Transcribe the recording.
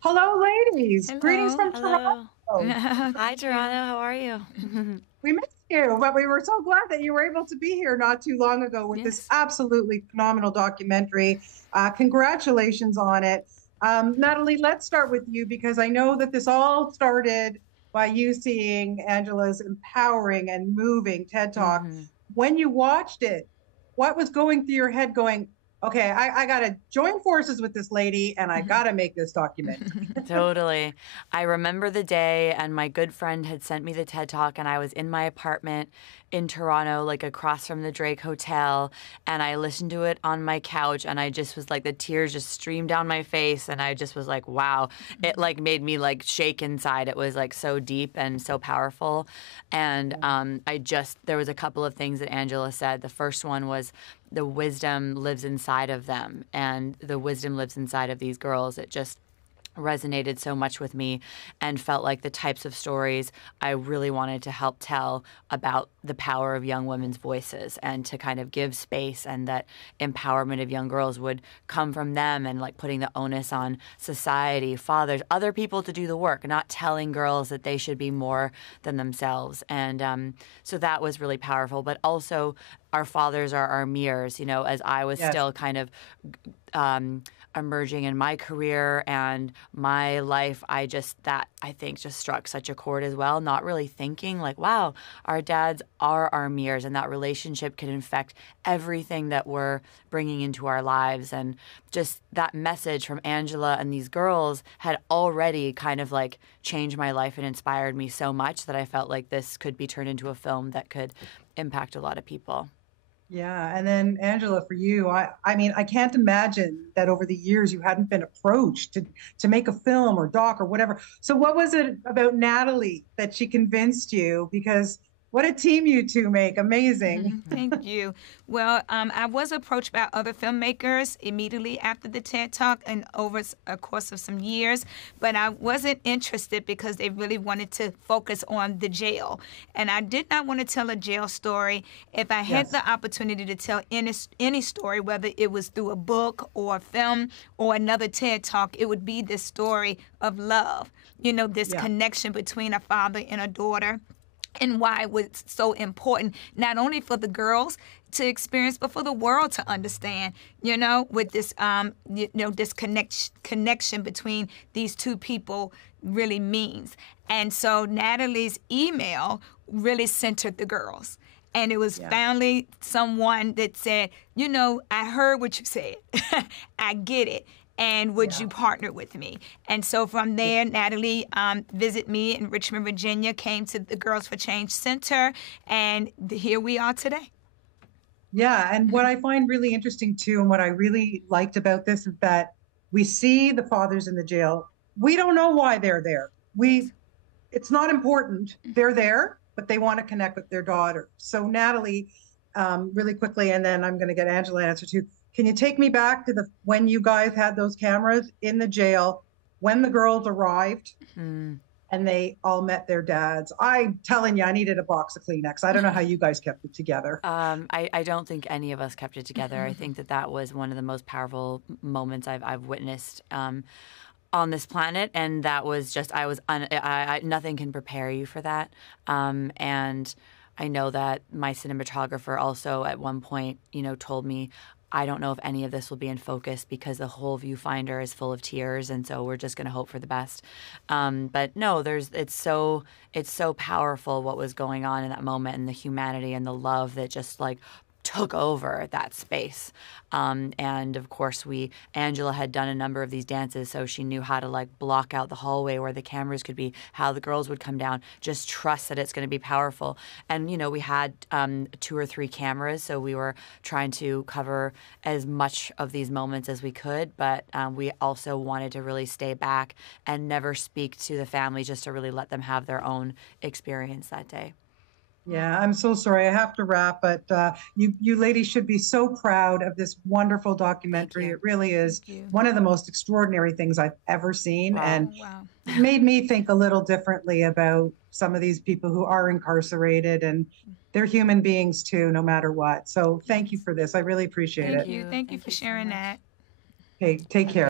Hello, ladies. Greetings Hello. from Hello. Toronto. Hi, Thank you. Toronto. How are you? We missed you, but we were so glad that you were able to be here not too long ago with this Yes. absolutely phenomenal documentary. Congratulations on it. Natalie, let's start with you because I know that this all started by you seeing Angela's empowering and moving TED Talk. hmm When you watched it, what was going through your head going, okay, I got to join forces with this lady and I got to make this documentary? Totally. I remember the day, and my good friend had sent me the TED Talk, and I was in my apartment in Toronto, like across from the Drake Hotel, and I listened to it on my couch, and I just was like, the tears just streamed down my face, and I just was like, wow. It like made me like shake inside. It was like so deep and so powerful. And there was a couple of things that Angela said. The first one was, the wisdom lives inside of them, and the wisdom lives inside of these girls. It just resonated so much with me and felt like the types of stories I really wanted to help tell about the power of young women's voices, and to kind of give space, and that empowerment of young girls would come from them, and like putting the onus on society, fathers, other people to do the work, not telling girls that they should be more than themselves. And so that was really powerful. But also, our fathers are our mirrors, as I was Yes. still kind of emerging in my career and my life, that I think just struck such a chord as well. Not really thinking like, wow, our dads are our mirrors, and that relationship can infect everything that we're bringing into our lives. And just that message from Angela and these girls had already kind of like changed my life and inspired me so much that I felt like this could be turned into a film that could impact a lot of people. Yeah, and then Angela, for you, I mean, I can't imagine that over the years you hadn't been approached to make a film or doc or whatever. So what was it about Natalie that she convinced you? Because what a team you two make. Amazing. Thank you. Well, I was approached by other filmmakers immediately after the TED Talk and over a course of some years, but I wasn't interested because they really wanted to focus on the jail. And I did not want to tell a jail story. If I had Yes. the opportunity to tell any story, whether it was through a book or a film or another TED Talk, it would be this story of love, this Yeah. connection between a father and a daughter, and why it was so important, not only for the girls to experience, but for the world to understand, with this, this connection between these two people really means. And so Natalie's email really centered the girls. And it was Yeah. finally someone that said, I heard what you said. I get it. And would Yeah. you partner with me? And so from there, Natalie visited me in Richmond, Virginia, came to the Girls for Change Center, and here we are today. Yeah, and what I find really interesting too, and what I really liked about this is that we see the fathers in the jail. We don't know why they're there. Yes. It's not important. They're there, but they want to connect with their daughter. So Natalie, really quickly, and then I'm going to get Angela to answer too. Can you take me back to the when you guys had those cameras in the jail, when the girls arrived Mm. and they all met their dads? I'm telling you, I needed a box of Kleenex. I don't know how you guys kept it together. I don't think any of us kept it together. I think that was one of the most powerful moments I've witnessed on this planet, and that was just nothing can prepare you for that. And I know that my cinematographer also at one point, told me, I don't know if any of this will be in focus because the whole viewfinder is full of tears, and so we're just going to hope for the best. But no, it's so powerful what was going on in that moment, and the humanity and the love that just like took over that space. And of course, Angela had done a number of these dances, so she knew how to like block out the hallway where the cameras could be, how the girls would come down. Just trust that it's going to be powerful. And we had 2 or 3 cameras, so we were trying to cover as much of these moments as we could. But we also wanted to really stay back and never speak to the family, just to really let them have their own experience that day. Yeah, I'm so sorry. I have to wrap, but you ladies should be so proud of this wonderful Thank documentary. you. It really is Thank you. one of the most extraordinary things I've ever seen, Wow. and Oh, wow. made me think a little differently about some of these people who are incarcerated, and they're human beings too, no matter what. So thank you Yes. for this. I really appreciate Thank it. Thank you. you. Thank you Thank for you so sharing much. that. Okay, take care.